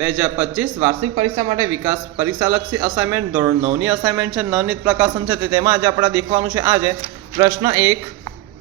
બે હજાર પચીસ વાર્ષિક પરીક્ષા માટે વિકાસ પરીક્ષાલક્ષી અસાઇનમેન્ટ ધોરણ નવની અસાઇનમેન્ટ છે નવનીત પ્રકાશન છે. તેમાં આજે આપણે દેખવાનું છે આજે પ્રશ્ન એક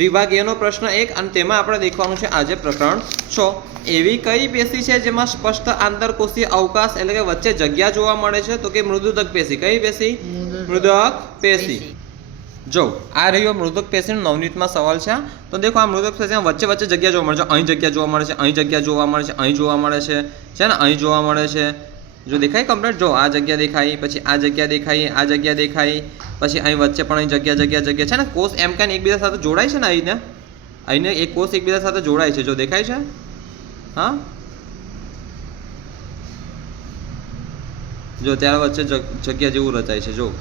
વિભાગ એનો પ્રશ્ન એક અને તેમાં આપણે દેખવાનું છે આજે પ્રકરણ છ. એવી કઈ પેશી છે જેમાં સ્પષ્ટ આંતરકોષીય અવકાશ એટલે કે વચ્ચે જગ્યા જોવા મળે છે? તો કે મૃદુદક પેશી. કઈ પેશી? મૃદક પેશી. જો, આ રહ્યો મૃદક પેશીનો નવનીતમાં સવાલ છે તો દેખો, આ મૃદક પેશીમાં વચ્ચે વચ્ચે જગ્યા જોવા મળે છે. અહીં જગ્યા જોવા મળે છે, અહીં જગ્યા જોવા મળે છે, અહીં જોવા મળે છે. છે ને? અહીં જોવા મળે છે. જો દેખાય કમ્પ્લેટ જો, આ જગ્યા દેખાય, પછી આ જગ્યા દેખાય, આ જગ્યા દેખાય, પછી અહીં વચ્ચે પણ અહીં જગ્યા જગ્યા જગ્યા. છે ને? કોષ એમ કાન એકબીજા સાથે જોડાય છે ને અહીંને? અહીંને એક કોષ એકબીજા સાથે જોડાય છે. જો દેખાય છે? હા? જો, ત્યારે વચ્ચે જગ- જગ્યા જેવું રચાય છે. જો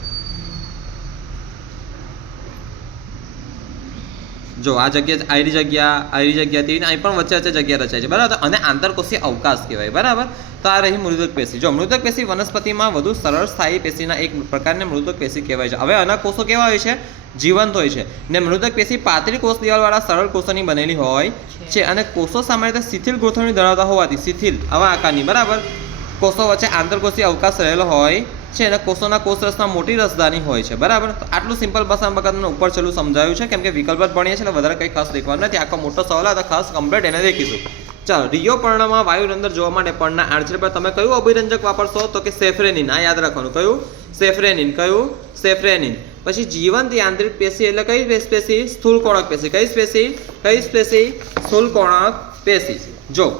જો આ જગ્યા આયરી જગ્યા આયરી જગ્યા તેવી અહીં પણ વચ્ચે વચ્ચે જગ્યા રચાય છે. બરાબર? અને આંતરકોષીય અવકાશ કહેવાય. બરાબર? તો આ રહી મૃદક પેશી. જો મૃદક પેશી વનસ્પતિમાં વધુ સરળ સ્થાયી પેશીના એક પ્રકારને મૃદક પેશી કહેવાય છે. હવે આના કોષો કેવા હોય છે? જીવંત હોય છે. ને મૃદક પેશી પાતળી કોષ દિવાલવાળા સરળ કોષોની બનેલી હોય છે અને કોષો સામાન્ય રીતે શિથિલ ગોઠવણી ધરાવતા હોવાથી શિથિલ આવા આકારની બરાબર? કોષો વચ્ચે આંતરકોષીય અવકાશ રહેલો હોય છે અને કોષોના કોષ રસમાં મોટી રસદાની હોય છે. બરાબર? તો આટલું સિમ્પલ ભાષામાં બકાતનું ઉપર છેલ્લું સમજાયું છે. કેમ કે વિકલ્પ જ ભણીએ છીએ વધારે કંઈ ખાસ દેખવાનું નથી. આખો મોટો સવાલ હતો ખાસ કમ્પ્લીટ એને દેખીશું. ચાલો, રિયો પર્ણમાં વાયુની અંદર જોવા માટે પર્ણના આડછેદ પર તમે કયું અભિરંજક વાપરશો? તો કે સેફ્રેનિન. આ યાદ રાખવાનું. કયું? સેફ્રેનિન. કયું? સેફ્રેનિન. પછી જીવંત યાંત્રિક પેશી એટલે કઈ પેશ- પેશી સ્થૂળ કોણક પેશી. કઈ પેશી? કઈ પેશી? સ્થૂળ કોણક પેશી. જો,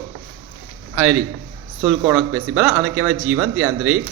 આયરી. સ્થૂળ કોણક પેશી. બરાબર? આને કહેવાય જીવંત યાંત્રિક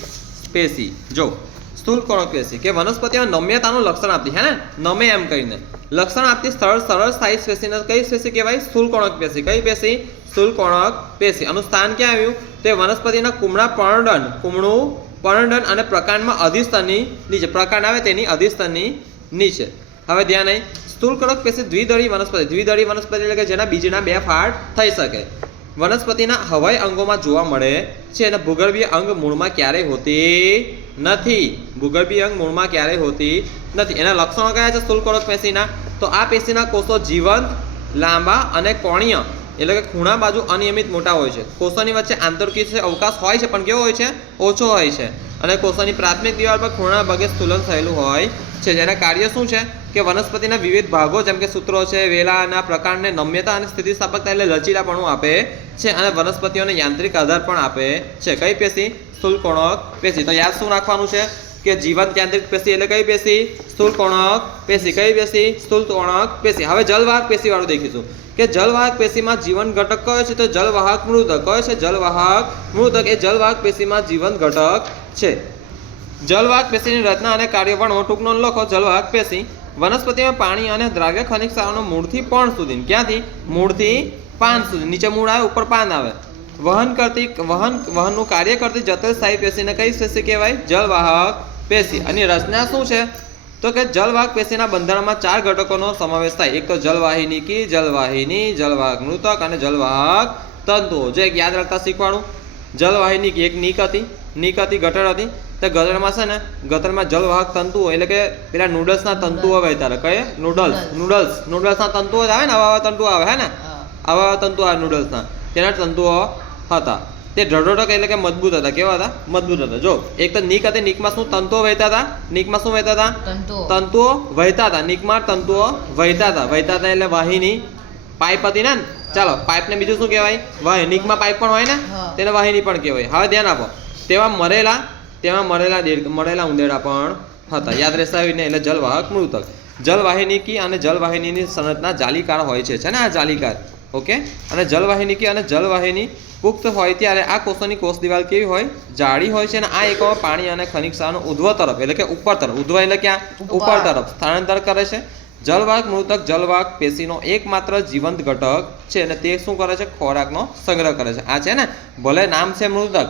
પેશી. જો સ્થૂળ કોણક પેશી? કે વનસ્પતિમાં નમ્યતાનું લક્ષણ આપતી, હે ને? નમે એમ કહીને લક્ષણ આપતી સ્થળ, સરળ સાઈઝ પેશીને કઈ પેશી કહેવાય? સ્થૂળ કોણક પેશી. કઈ પેશી? સ્થૂલકોણક પેશી. આનું સ્થાન ક્યાં આવ્યું? તે વનસ્પતિના કુમળા પર્ણદંડ કુમળું પર્ણદંડ અને પ્રકાંડમાં અધિસ્તરની નીચે. પ્રકાંડ આવે તેની અધિસ્તરની નીચે. હવે ધ્યાન અહીં સ્થૂળ કણક પેશી દ્વિદળી વનસ્પતિ. દ્વિદળી વનસ્પતિ એટલે કે જેના બીજના બે ફાટ થઈ શકે. વનસ્પતિના હવાઈ અંગોમાં જોવા મળે છે અને ભૂગર્ભીય અંગ મૂળમાં ક્યારેય હોતી નથી. ભૂગર્ભીય અંગ મૂળમાં ક્યારેય હોતી નથી. એના લક્ષણો કયા છે કણક પેશીના? તો આ પેશીના કોષો જીવંત, લાંબા અને કોણીય, એટલે કે ખૂણા બાજુ અનિયમિત મોટા હોય છે. કોષોની વચ્ચે આંતરકોષીય અવકાશ હોય છે, પણ કેવો હોય છે? ઓછો હોય છે. અને કોષોની પ્રાથમિક દિવાલ પર ખૂણા ભાગે સ્થુલન થયેલું હોય છે. જેના કાર્ય શું છે? કે વનસ્પતિના વિવિધ ભાગો, જેમ કે સૂત્રો છે, વેલાના પ્રકારને નમ્યતા અને સ્થિતિસ્થાપકતા એટલે લચીલાપણું આપે છે અને વનસ્પતિઓને યાંત્રિક આધાર પણ આપે છે. કઈ પેશી? સ્થૂલકોણક પેશી. તો યાદ શું રાખવાનું છે? કે જીવંત યાંત્રિક પેશી એટલે કઈ પેશી? સ્થૂલકોણક પેશી. કઈ પેશી? સ્થૂલકોણક પેશી. હવે જલવાહક પેશી વાળું દેખીશું. કે જલવાહક પેશીમાં જીવન ઘટક કયો છે? તો જલવાહક મૃદક કયો છે? જલવાહક મૃદક એ જલવાહક પેશીમાં જીવંત ઘટક છે. જલવાહક પેશીની રચના અને કાર્ય પણ ટૂંકનો લખો. જલવાહક પેશી. વનસ્પતિમાં પાણી અને દ્રાવ્ય ખનિજ સારનો મૂળથી પણ સુધી ક્યાંથી? મૂળથી પાન સુધી. નીચે મૂળ આવે, ઉપર પાન આવે. વહન કરતી, વહન, વહનનું કાર્ય કરતી જતર સ્થાયી પેશીને કઈ પેશી કહેવાય? જલવાહક પેશી. અને રચના શું છે? તો કે જલવાહક પેશીના બંધારણમાં ચાર ઘટકોનો સમાવેશ થાય. એક તો જલવાહિની કી જલવાહિની જલવાહક મૃતક અને જલવાહક તંતુઓ. જે યાદ રાખતા શીખવાનું જલવાહિની એક નીક હતી. નીક હતી, ગટર હતી. તો ગટરમાં છે ને ગટરમાં જલવાહક તંતુઓ એટલે કે પેલા નૂડલ્સના તંતુઓ વહેતા કઈ? નૂડલ્સ નૂડલ્સ નૂડલ્સના તંતુઓ જ આવે ને આવા આવા તંતુઓ આવે હે ને? આવા આવા તંતુઓ આવે નૂડલ્સના તેના તંતુઓ હતા. તે ઢળઢળક એટલે કે મજબૂત હતા. કેવા હતા? મજબૂત હતા. જો એક તો નીક હતી નીકમાં શું તંતુઓ વહેતા હતા? નીકમાં શું વહેતા હતા? તંતુઓ. તંતુઓ વહેતા હતા. નીકમાં તંતુઓ વહેતા હતા. વહેતા હતા એટલે વાહિની પાઇપ હતી ને? ચાલો પાઇપને બીજું શું કહેવાય? વાહિની નીકમાં પાઇપ પણ હોય ને? તેને વાહિની પણ કહેવાય. હવે ધ્યાન આપો. તેવા મરેલા તેમાં મળેલા દીર્ઘ મળેલા ઉંદેડા પણ હતા. યાદ આવી ને એટલે જલવાહક મૃતક. જલવાહિનીકી અને જલવાહિનીની સંરચના જાલિકાર હોય છે. છે ને આ જાલિકાર? ઓકે? અને જલવાહિનીકી અને જલવાહિની પુખ્ત હોય ત્યારે આ કોષોની કોષ દિવાલ કેવી હોય? જાડી હોય છે અને આ એકમમાં પાણી અને ખનિજ ક્ષારનું ઉધ્વ તરફ એટલે કે ઉપર તરફ. ઉધ્વ એટલે ક્યાં? ઉપર. તરફ. સ્થળાંતર કરે છે. જલવાહક મૃતક જલવાહક પેશીનો એકમાત્ર જીવંત ઘટક છે. અને તે શું કરે છે? ખોરાકનો સંગ્રહ કરે છે. આ છે ને? ભલે નામ છે મૃતક.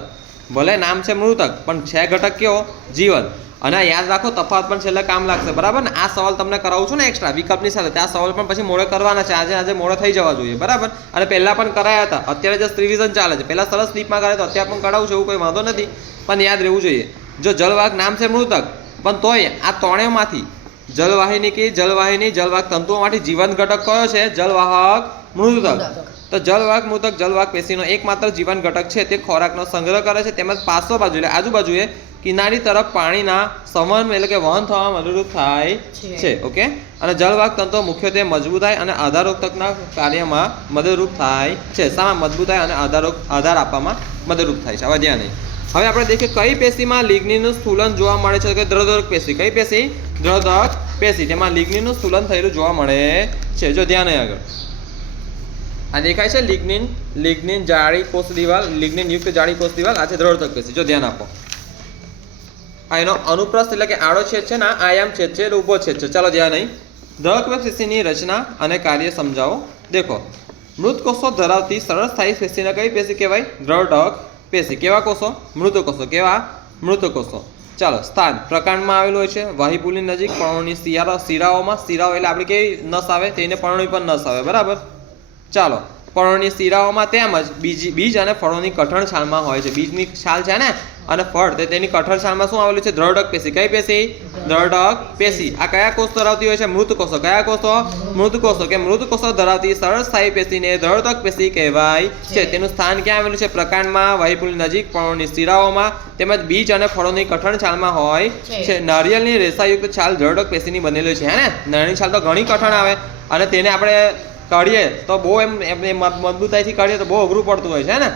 ભલે નામ છે મૃતક, પણ છે ઘટક કયો જીવન. અને યાદ રાખો, તફાવત પણ છેલ્લે કામ લાગશે. બરાબર ને? આ સવાલ તમને કરાવું છું ને એક્સ્ટ્રા વિકલ્પની સાથે. આ સવાલ પણ પછી મોડે કરવાના છે. આજે આજે મોડે થઈ જવા જોઈએ. બરાબર? અને પહેલાં પણ કરાયા હતા. અત્યારે જસ્ટ રિવિઝન ચાલે છે. પહેલાં સરસ સ્લીપમાં કરે તો અત્યારે પણ કરાવું છું, એવું કોઈ વાંધો નથી. પણ યાદ રહેવું જોઈએ. જો જલવાહક નામ છે મૃતક, પણ તોય આ ત્રણેયમાંથી જલવાહિની કે જલવાહિની જલવાહક તંતુઓમાંથી જીવંત ઘટક કયો છે? જલવાહક મૃતક. તો જલવાહક મૃતક જલવાહક પેશીનો એકમાત્ર જીવન ઘટક છે. તે ખોરાકનો સંગ્રહ કરે છે. તેમજ પાર્શ્વ બાજુ એટલે આજુબાજુએ કિનારી તરફ પાણીના સંવહન એટલે કે વહન થવામાં મદદરૂપ થાય છે. ઓકે? અને જળવાહક તંત્રો મુખ્યત્વે મજબૂતાઈ અને આધારોક્તકના કાર્યમાં મદદરૂપ થાય છે. શામાં મજબૂતાઈ અને આધારો આધાર આપવામાં મદદરૂપ થાય છે. હવે ધ્યાન. નહીં હવે આપણે દેખીએ કઈ પેશીમાં લિગ્નીનું સ્થુલન જોવા મળે છે. કે દ્રવદર્ક પેશી. કઈ પેશી? દ્રવદર્ક પેશી. જેમાં લિગ્નીનું સ્થુલન થયેલું જોવા મળે છે. જો ધ્યાન આગળ. આ દેખાય છે લિગ્નિન લિગ્નિન જાળી કોષ દિવાલ લિગ્નિન યુક્ત જાળી કોષ દિવાલ. આ છે પેશી જો ધ્યાન આપો. આ એનો અનુપ્રસ્થ એટલે કે આડો છેદ છે ને આયામ છેદ છે, એટલે ઊભો છેદ છે. ચાલો ધ્યાન નહીં ધક પેશીની રચના અને કાર્ય સમજાવો. દેખો. મૃત કોષો ધરાવતી સરળ સ્થાયી પેશીને કઈ પેશી કહેવાય? દ્રઢક પેશી. કેવા કોષો? મૃત કોષો કેવા? મૃત કોષો ચાલો, સ્થાન. પ્રકાંડમાં આવેલું હોય છે. વાહિપુલી નજીક પર્ણોની શિયાળા શિરાઓમાં શિરાઓ એટલે આપણે કેવી નસ આવે? તેને પર્ણોની પણ નસ આવે. બરાબર? ચાલો ફળોની શિરાઓમાં તેમજ બીજી બીજ અને ફળોની કઠણ છાલમાં હોય છે. બીજની છાલ છે ને? અને ફળ તે તેની કઠણ છાલમાં શું આવેલું છે? દ્રઢક પેશી. કઈ પેશી? દ્રઢક પેશી. આ કયા કોષ ધરાવતી હોય છે? મૃત કોષો. કયા કોષો? મૃત કોષો. કે મૃત કોષો ધરાવતી સરળ સ્થાયી પેશીને દ્રઢક પેશી કહેવાય છે. તેનું સ્થાન ક્યાં આવેલું છે? પ્રકાંડમાં વાહિપુલની નજીક ફળોની શિરાઓમાં તેમજ બીજ અને ફળોની કઠણ છાલમાં હોય છે. છે. નારિયેળની રેસાયુક્ત છાલ દ્રઢક પેશીની બનેલી છે. હે ને? નાની છાલ તો ઘણી કઠણ આવે. અને તેને આપણે કાઢીએ, તો બહુ એમ એમને મજ- મજબૂતાઈથી કાઢીએ તો બહુ અઘરું પડતું હોય છે ને?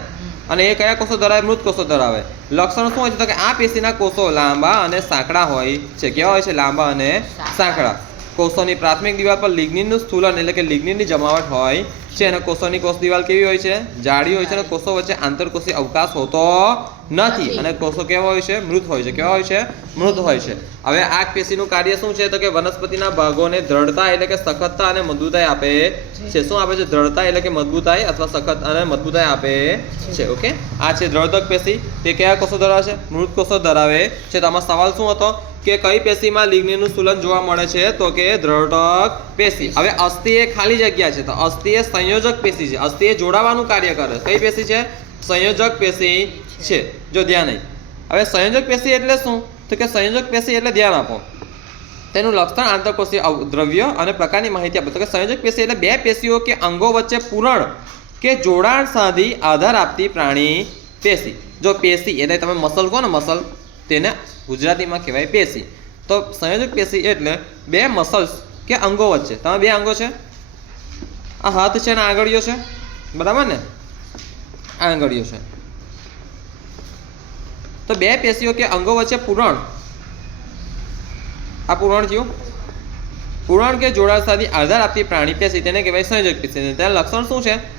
અને એ કયા કોષો ધરાવે? મૃત કોષો ધરાવે. લક્ષણ શું હોય છે? તો કે આ પેશીના કોષો લાંબા અને સાંકડા હોય છે. કેવા હોય છે? લાંબા અને સાંકડા. કોષોની પ્રાથમિક દિવાલ પર લિગ્નિનનું સ્થૂલન એટલે કે લિગ્નિનની જમાવટ હોય છે. અને કોષોની કોષ દિવાલ કેવી હોય છે? જાડી હોય છે અને કોષો વચ્ચે આંતરકોષીય અવકાશ હોતો નથી. અને કોષો કેવા હોય છે? મૃત હોય છે. કેવા હોય છે? મૃત હોય છે. હવે આ પેશીનું કાર્ય શું છે? તો કે વનસ્પતિના ભાગોને દ્રઢતા એટલે કે સખતતા અને મજબૂતાઈ આપે છે. શું આપે છે? દ્રઢતા એટલે કે મજબૂતાઈ અથવા સખત અને મજબૂતાઈ આપે છે. ઓકે? આ છે દ્રઢક પેશી. તે કયા કોષો ધરાવે છે? મૃત કોષો ધરાવે છે. તો આમાં સવાલ શું હતો? કે કઈ પેશીમાં લિગ્નીનું સુલન જોવા મળે છે? તો કે દ્રઢક પેશી. હવે અસ્થિ એ ખાલી જગ્યા છે, તો અસ્થિ એ સંયોજક પેશી છે. અસ્થિ એ જોડાવાનું કાર્ય કરે. કઈ પેશી છે? સંયોજક પેશી છે. જો ધ્યાન નહીં હવે સંયોજક પેશી એટલે શું? તો કે સંયોજક પેશી એટલે ધ્યાન આપો. તેનું લક્ષણ આંતરકોષીય દ્રવ્ય અને પ્રકારની માહિતી આપે. તો કે સંયોજક પેશી એટલે બે પેશીઓ કે અંગો વચ્ચે પૂરણ કે જોડાણ સાધી આધાર આપતી પ્રાણી પેશી. જો પેશી એટલે તમે મસલ કહો ને મસલ તેને ગુજરાતીમાં કહેવાય પેશી. તો સંયોજક પેશી એટલે બે મસલ્સ કે અંગો વચ્ચે. તમે બે અંગો છે? આ હાથ છે ને આંગળીઓ છે? બરાબર ને? આ આંગળીઓ છે. તો બે પેશીઓ કે અંગો વચ્ચે પૂરણ. આ પૂરણ થયું. પૂરણ કે જોડાણ સાથે આધાર આપતી પ્રાણી પેશી. તેને કહેવાય સંયોજક પેશી. તેના લક્ષણ શું છે?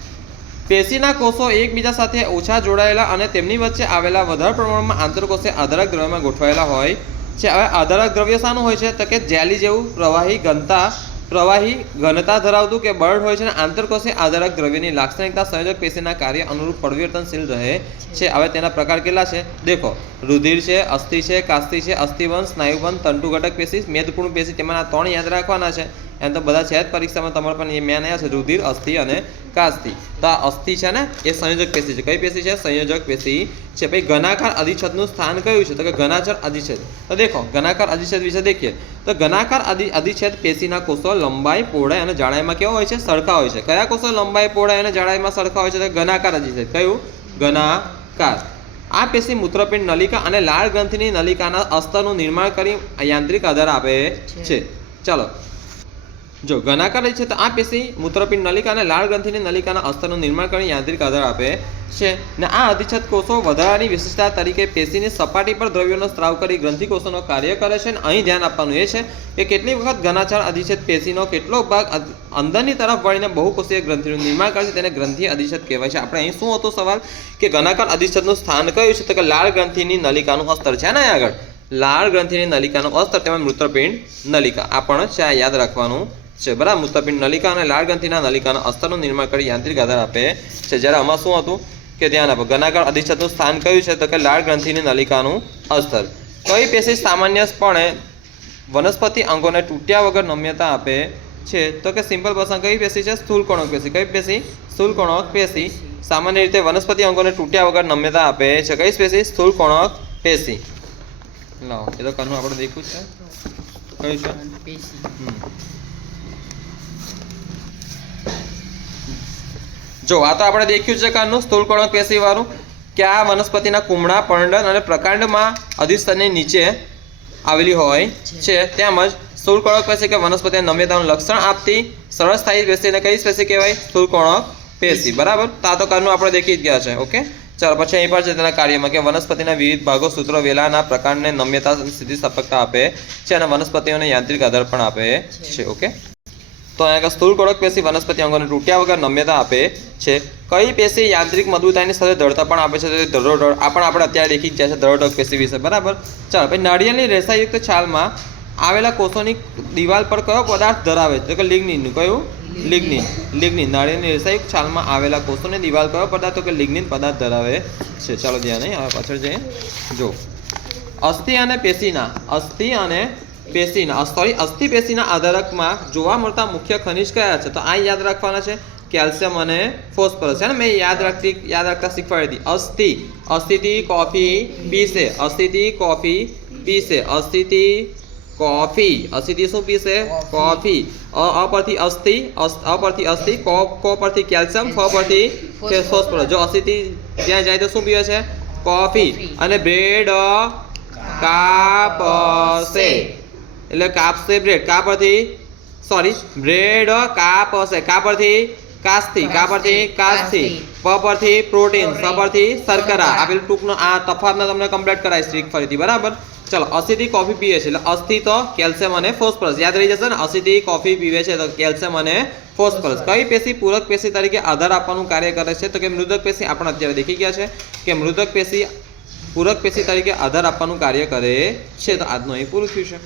પેશીના કોષો એકબીજા સાથે ઓછા જોડાયેલા અને તેમની વચ્ચે આવેલા વધારે પ્રમાણમાં આંતરકોષે આધારક દ્રવ્યમાં ગોઠવાયેલા હોય છે. હવે આધારક દ્રવ્ય શાનું હોય છે? તો કે જેલી જેવું પ્રવાહી ઘનતા પ્રવાહી ઘનતા ધરાવતું કે બળ હોય છે અને આંતરકોષે આધારક દ્રવ્યની લાક્ષણિકતા સંયોજક પેશીના કાર્ય અનુરૂપ પરિવર્તનશીલ રહે છે. હવે તેના પ્રકાર કેટલા છે? દેખો, રુધિર છે, અસ્થિ છે, કાસ્તિ છે, અસ્થિવંશ સ્નાયુબંધ તંતુ ઘટક પેશી, મેદપૂર્ણ પેશી, તેમાંના ત્રણ યાદ રાખવાના છે. એમ તો બધા છે જ પરીક્ષામાં તમારે પણ એ મેન આવ્યા છે રુધિર અસ્થિ અને કાસ્થિ તો આ અસ્થિ છે ને એ સંયોજક પેશી છે. કઈ પેશી છે? સંયોજક પેશી છે. પછી ઘનાકાર અધિચ્છદનું સ્થાન કયું છે? તો કે ઘનાચર અધિચ્છદ. તો દેખો ઘનાકાર અધિછેદ વિશે દેખીએ. તો ઘનાકાર અધિ અધિચ્છદ પેશીના કોષો લંબાઈ પહોળાઈ અને જાડાઈમાં કેવા હોય છે? સરખા હોય છે. કયા કોષો લંબાઈ પહોળાઈ અને જાડાઈમાં સરખા હોય છે? તો ઘનાકાર અધિચ્છદ. કયું? ઘનાકાર આ પેશી મૂત્રપિંડ નલિકા અને લાળ ગ્રંથિની નલિકાના અસ્તરનું નિર્માણ કરી યાંત્રિક આધાર આપે છે. ચાલો. જો ઘનાકાર છે તો આ પેશી મૂત્રપિંડ નલિકા અને લાળ ગ્રંથિની નલિકાના અસ્તરનું નિર્માણ કરી યાંત્રિક આધાર આપે છે. ને આ અધિચ્છદ કોષો વધારાની વિશેષતા તરીકે પેશીની સપાટી પર દ્રવ્યોનો સ્ત્રાવ કરી ગ્રંથિ કોષોનો કાર્ય કરે છે. અને અહીં ધ્યાન આપવાનું એ છે કે કેટલી વખત ઘનાચાર અધિચ્છદ પેશીનો કેટલો ભાગ અંદરની તરફ વળીને બહુકોષીય ગ્રંથિનું નિર્માણ કરે છે તેને ગ્રંથિ અધિચ્છદ કહેવાય છે. આપણે અહીં શું હતો સવાલ? કે ઘનાકાર અધિચ્છદનું સ્થાન કયું છે? તો કે લાળ ગ્રંથિની નલિકાનું અસ્તર છે ને આગળ? લાળ ગ્રંથિની નલિકાનું અસ્તર તેમજ મૃતપિંડ નલિકા. આ પણ છે યાદ રાખવાનું છે બરાબર મૂત્રપિંડ નલિકા અને લાળ ગ્રંથિના નલિકાના અસ્તરનું નિર્માણ કરી યાંત્રિક આધાર આપે છે. જ્યારે આમાં શું હતું કે ધ્યાન આપો ઘનાકાર અધિચ્છદનું સ્થાન કયું છે તો કે લાળ ગ્રંથિની નલિકાનું અસ્તર. કઈ પેશી સામાન્યપણે વનસ્પતિ અંગોને તૂટ્યા વગર નમ્યતા આપે છે? તો કે સિમ્પલ પસંદ કઈ પેશી છે? સ્થૂલ કોણક પેશી. કઈ પેશી? સ્થૂલ કોણક પેશી. સામાન્ય રીતે વનસ્પતિ અંગોને તૂટ્યા વગર નમ્યતા આપે છે. કઈ પેશી? સ્થૂલ કોણક પેશી. લાવો એ તો કનું આપણે દેખવું છે. કયું છે? પેશી. જો આ તો આપણે દેખ્યું છે કાનનું સ્થૂળ કણક પેશી વાળું કે આ વનસ્પતિના કુમળા પંડન અને પ્રકાંડમાં અધિસ્તરની નીચે આવેલી હોય છે. તેમજ સ્થૂળ કણક પેશી કે વનસ્પતિને નમ્યતાનું લક્ષણ આપતી સરળ સ્થાયી પેશીને કઈ પેશી કહેવાય? સ્થૂળ કણક પેશી. બરાબર? તો આ તો કારનું આપણે દેખી જ ગયા છે. ઓકે? ચાલો પછી અહીં પર છે તેના કાર્યમાં કે વનસ્પતિના વિવિધ ભાગો સૂત્રો વેલાના પ્રકારને નમ્યતા સ્થિતિસ્થાપકતા આપે છે અને વનસ્પતિઓને યાંત્રિક આધાર પણ આપે છે. ઓકે? તો અહીંયા સ્થૂળ કોડક પેશી વનસ્પતિ અંગોને તૂટ્યા વગર નમ્યતા આપે છે. કઈ પેશી યાંત્રિક મજબૂતાઈની સાથે દળતા પણ આપે છે? તો ધરોઢ આ પણ આપણે અત્યારે દેખી જ ગયા છે ધરોઢક પેશી વિશે. બરાબર? ચાલો, ભાઈ, નાળિયેરની રેસાયુક્ત છાલમાં આવેલા કોષોની દિવાલ પર કયો પદાર્થ ધરાવે છે? તો કે લિગ્નિનનું કયું? લિગ્નિન. લિગ્નિન, નાળિયેરની રેસાયુક્ત છાલમાં આવેલા કોષોની દિવાલ કયો પદાર્થ, તો કે લિગ્નિન પદાર્થ ધરાવે છે? ચાલો, ધ્યાન નહીં હવે પાછળ જઈએ. જો, અસ્થિ અને પેશીના, અસ્થિ અને પેશીના સોરી અસ્થિ પેશીના આધારકમાં જોવા મળતા મુખ્ય ખનિજ કયા છે? તો આ યાદ રાખવાના છે કેલ્શિયમ અને ફોસ્ફરસ. છે ને? મેં યાદ રાખતી યાદ રાખતા શીખવાડી હતી અસ્થિ. અસ્થિથી કોફી પીશે અસ્થિથી કોફી પીશે અસ્થિથી કોફી. અસ્થિથી શું પીશે કોફી. અ પરથી અસ્થિ અસ- અ પરથી અસ્થિ કો કો પરથી કેલ્શિયમ ફ પરથી ફોસ્ફરસ. જો અસ્થિથી ત્યાં જાય તો શું પીવે છે? કોફી. અને બ્રેડ કાપશે. એટલે કાપશે બ્રેડ. કા પરથી સોરી બ્રેડ કાપશે કા પરથી કાસ્થી કા પરથી કાસ્થી પ પરથી પ્રોટીન સ પરથી શર્કરા. આપેલ ટૂંકનો આ તફાવતને તમને કમ્પ્લીટ કરાવીશ સ્ટ્રીક ફરીથી બરાબર? ચલો અસીથી કોફી પીએ છે એટલે અસ્થિ તો કેલ્શિયમ અને ફોસ્ફરસ. યાદ રહી જશે ને? અસીથી કોફી પીવે છે તો કેલ્શિયમ અને ફોસ્ફરસ. કઈ પેશી પૂરક પેશી તરીકે આધાર આપવાનું કાર્ય કરે છે? તો કે મૃદક પેશી આપણે અત્યારે દેખી ગયા છે કે મૃદક પેશી પૂરક પેશી તરીકે આધાર આપવાનું કાર્ય કરે છે. તો આજનું અહીં પૂરું થયું છે.